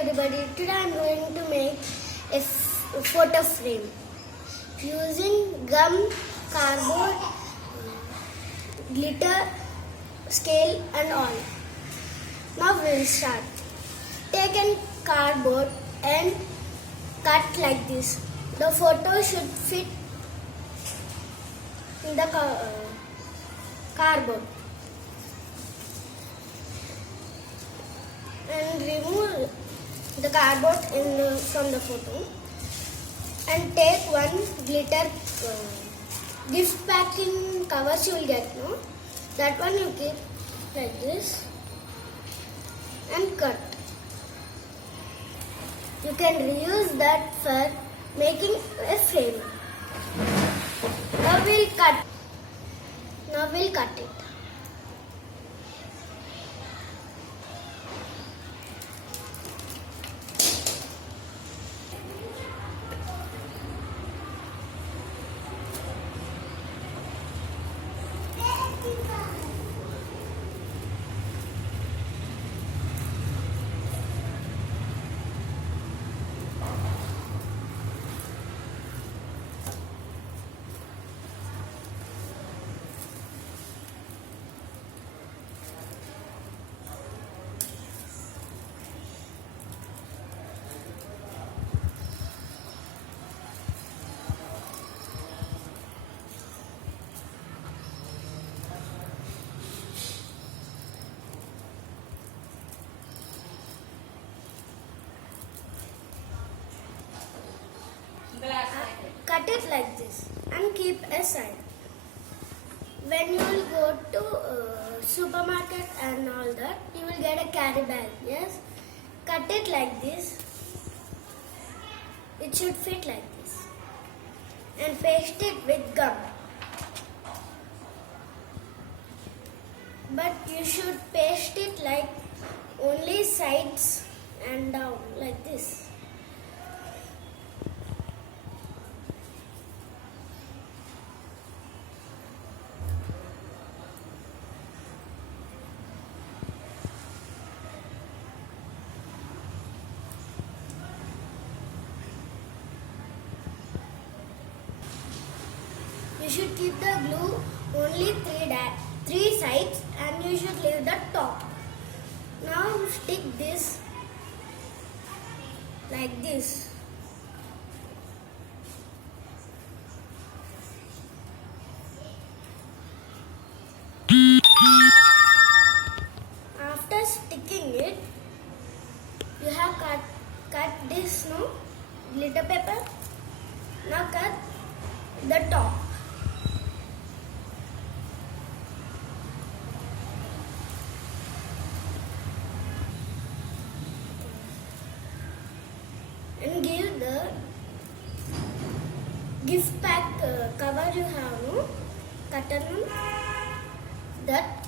everybody, today I am going to make a photo frame using gum, cardboard, glitter, scale and all. Now we will start. Take a cardboard and cut like this. The photo should fit in the cardboard. And remove the cardboard from the photo and take one glitter gift packing covers you will get, no? That one you keep like this and cut. You can reuse that for making a frame. Now we'll cut it. Cut it like this and keep aside. When you will go to supermarket and all that, you will get a carry bag. Yes, cut it like this. It should fit like this, and paste it with gum. But you should paste it like only sides and down like this. You should keep the glue only three sides and you should leave the top. Now stick this like this. After sticking it, you have cut this, no, glitter paper. Now cut the top. And give the gift pack cover you have, no, cutter one, that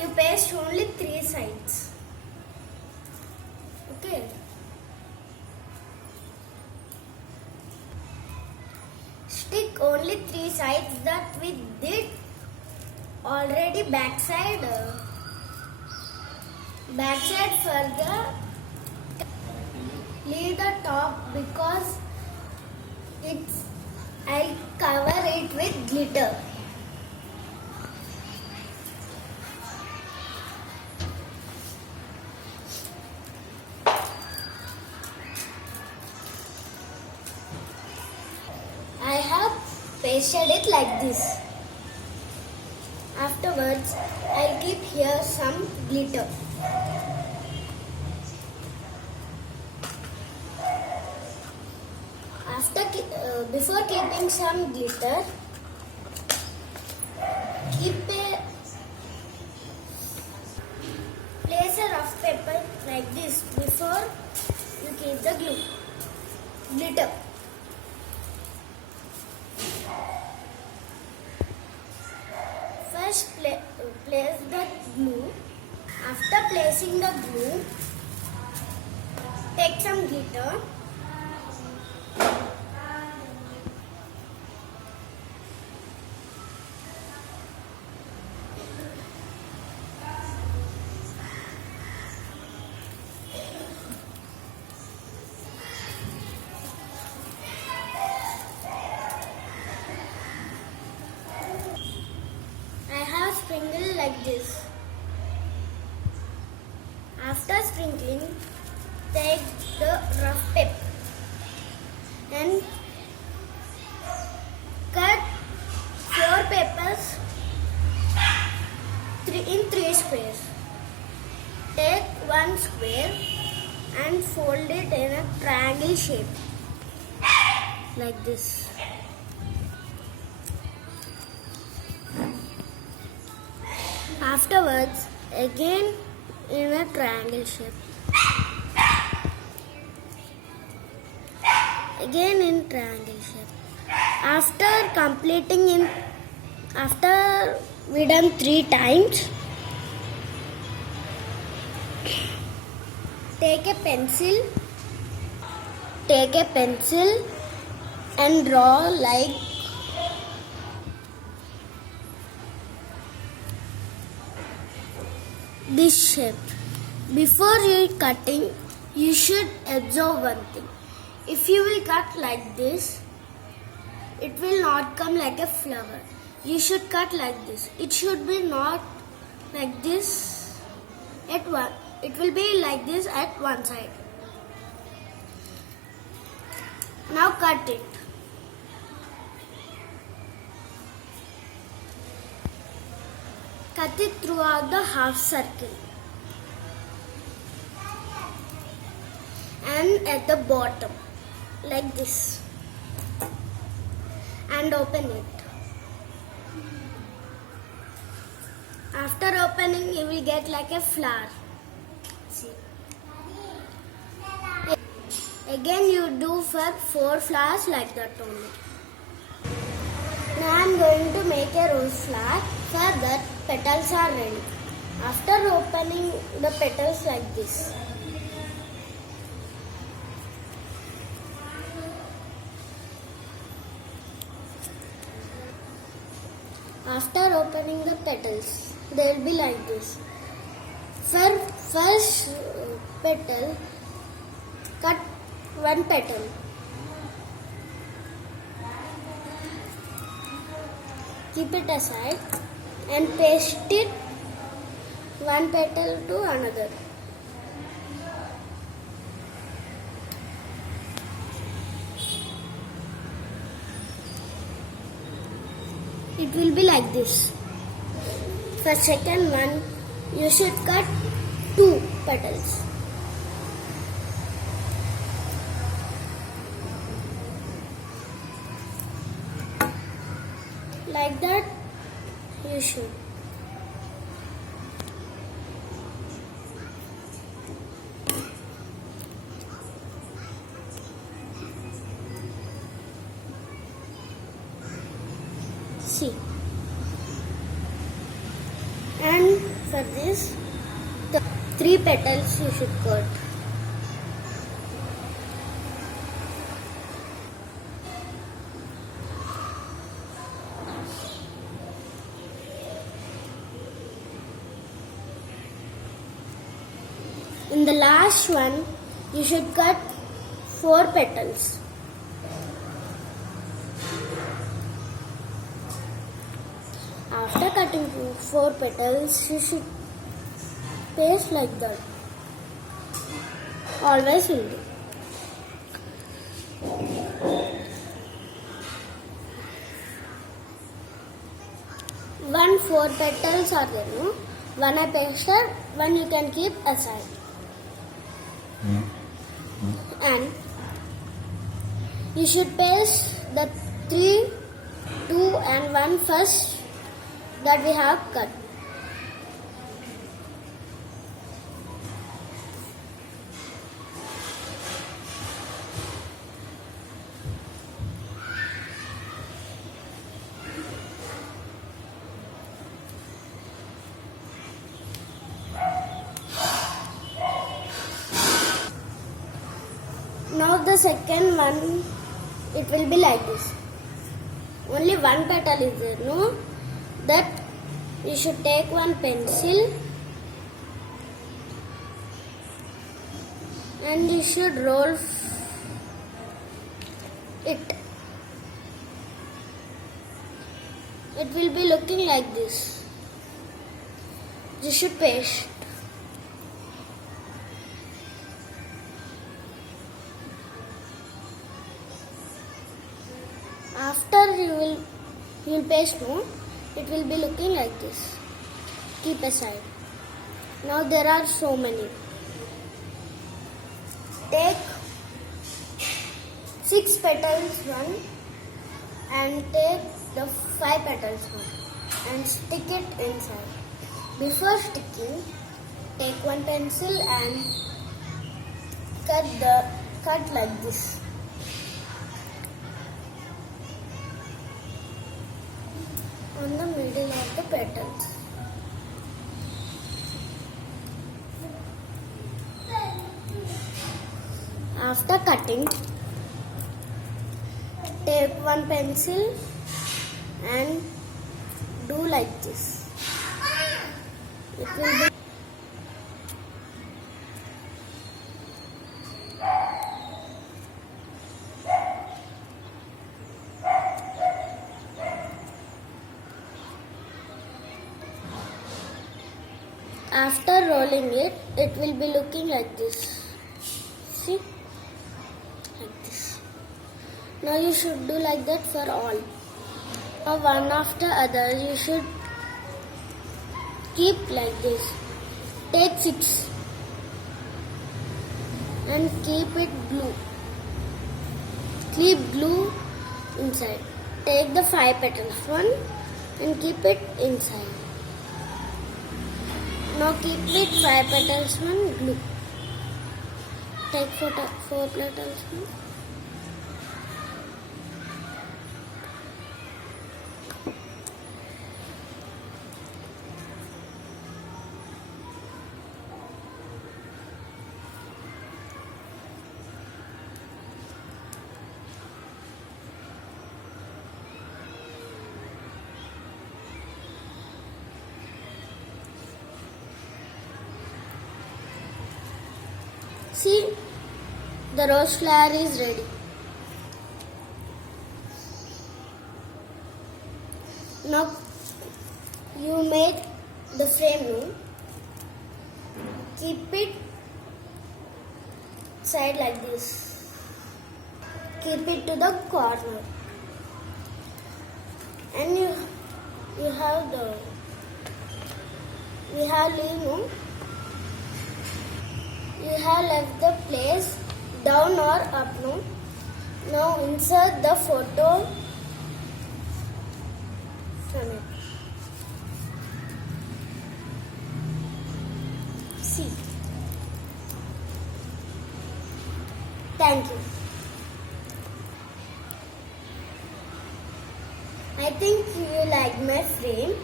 you paste only three sides. Okay. Stick only three sides that we did already backside further. Leave the top because I'll cover it with glitter. I have pasted it like this. Afterwards, I'll keep here some glitter. Before keeping some glitter, place a rough paper like this before you keep the glitter. First place the glue. After placing the glue, take some glitter. twinkling, take the rough paper and cut 4 papers in 3 squares. Take one square and fold it in a triangle shape like this. Afterwards, again in a triangle shape. Again in triangle shape. After we done 3 times, take a pencil and draw like this shape. Before you cutting, you should observe one thing. If you will cut like this, it will not come like a flower. You should cut like this. It should be not like this at one. It will be like this at one side. Now cut it. Cut it throughout the half circle. And at the bottom, like this. And open it. After opening, you will get like a flower. See. Again you do for 4 flowers like that only. Now I am going to make a rose flower. For that, petals are ready. After opening the petals like this. After opening the petals, they will be like this. For first petal, cut 1 petal. Keep it aside and paste it 1 petal to another. It will be like this. For second one, you should cut 2 petals. Like that, you should. See. And for this, the 3 petals you should cut. In the last one, you should cut 4 petals. After cutting 4 petals, you should paste like that. Always will do. One 4 petals are there, no? One I pasted, one you can keep aside. And you should paste the 3, 2 and 1 first that we have cut. Now the second one, it will be like this. Only 1 petal is there, no? That you should take 1 pencil and you should roll it. It will be looking like this. You should paste. After you will paste more, it will be looking like this. Keep aside. Now there are so many. Take 6 petals one and take the 5 petals one and stick it inside. Before sticking, take one pencil and cut like this. On the middle of the petals. After cutting, take one pencil and do like this. It will be after rolling it, it will be looking like this. See? Like this. Now you should do like that for all. Now one after other you should keep like this. Take 6 and keep it glue. Keep glue inside. Take the 5 petals one and keep it inside. Now keep it 5 petals one glue. Take 4 petals one. See, the rose flower is ready. Now you make the frame now. Keep it side like this. Keep it to the corner. And you have leave. You have left the place down or up now. Now insert the photo from it. See. Thank you. I think you like my frame.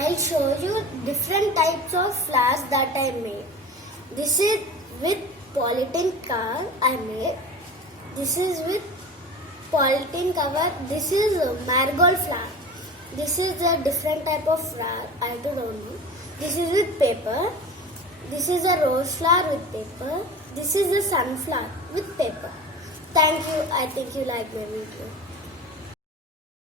I'll show you different types of flowers that I made. This is with polythene cover I made. This is with polythene cover. This is a marigold flower. This is a different type of flower. I don't know. This is with paper. This is a rose flower with paper. This is a sunflower with paper. Thank you. I think you like my video.